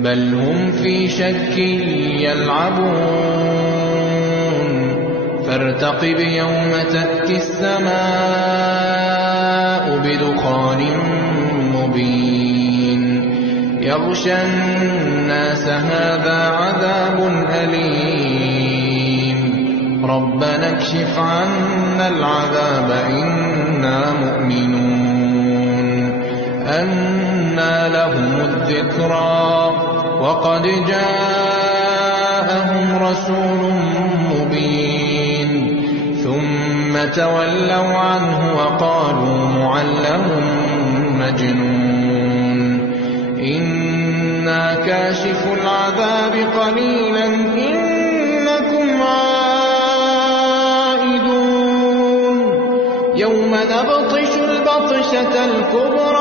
بل هم في شك يلعبون فارتقب يوم تأتي السماء بدخان مبين يغشى الناس هذا عذاب أليم ربنا اكشف عنا العذاب إنا مؤمنون أنى لهم الذكرى وقد جاءهم رسول مبين ثم تولوا عنه وقالوا معلم مجنون إنا كاشف العذاب قليلا إنكم عائدون يوم نبطش البطشة الكبرى